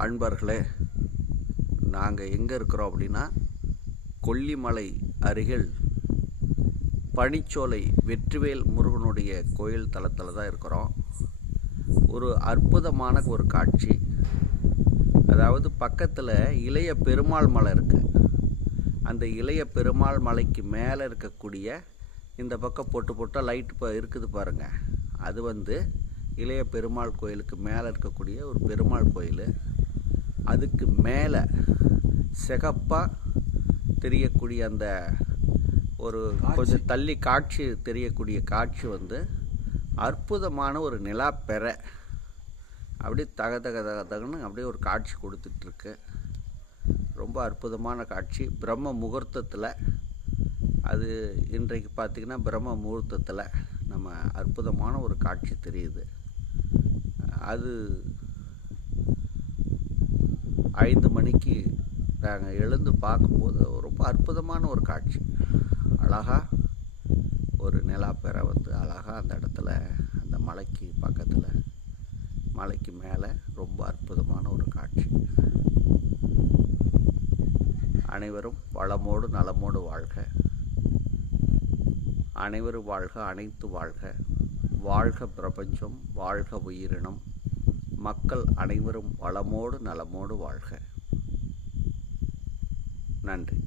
அன்பர்களே, நாங்கள் எங்கே இருக்கிறோம் அப்படின்னா கொல்லிமலை அருகில் பனிச்சோலை வெற்றிவேல் முருகனுடைய கோயில் தளத்தில் தான் இருக்கிறோம். ஒரு அற்புதமான ஒரு காட்சி. அதாவது பக்கத்தில் இளைய பெருமாள் மலை இருக்குது. அந்த இளைய பெருமாள் மலைக்கு மேலே இருக்கக்கூடிய இந்த பக்கம் போட்டால் லைட்டு இருக்குது பாருங்கள். அது இளைய பெருமாள் கோயிலுக்கு மேலே இருக்கக்கூடிய ஒரு பெருமாள் கோயில். அதுக்கு மேலே சிகப்பாக தெரியக்கூடிய அந்த ஒரு கொஞ்சம் தள்ளி காட்சி தெரியக்கூடிய காட்சி அற்புதமான ஒரு நிலா பெற அப்படியே தகன்னு அப்படியே ஒரு காட்சி கொடுத்துட்ருக்கு. ரொம்ப அற்புதமான காட்சி. பிரம்ம முகூர்த்தத்தில் அது இன்றைக்கு பார்த்திங்கன்னா பிரம்ம முகூர்த்தத்தில் நம்ம அற்புதமான ஒரு காட்சி தெரியுது. அது 5 மணிக்கு நாங்கள் எழுந்து பார்க்கும்போது ரொம்ப அற்புதமான ஒரு காட்சி. அழகாக ஒரு நிலாப்பெற அழகாக அந்த இடத்துல அந்த மலைக்கு பக்கத்தில் மலைக்கு மேலே ரொம்ப அற்புதமான ஒரு காட்சி. அனைவரும் வளமோடு நலமோடு வாழ்க. அனைவரும் வாழ்க, அனைத்து வாழ்க. வாழ்க பிரபஞ்சம், வாழ்க உயிரினம். மக்கள் அனைவரும் வளமோடு நலமோடு வாழ்க. நன்றி.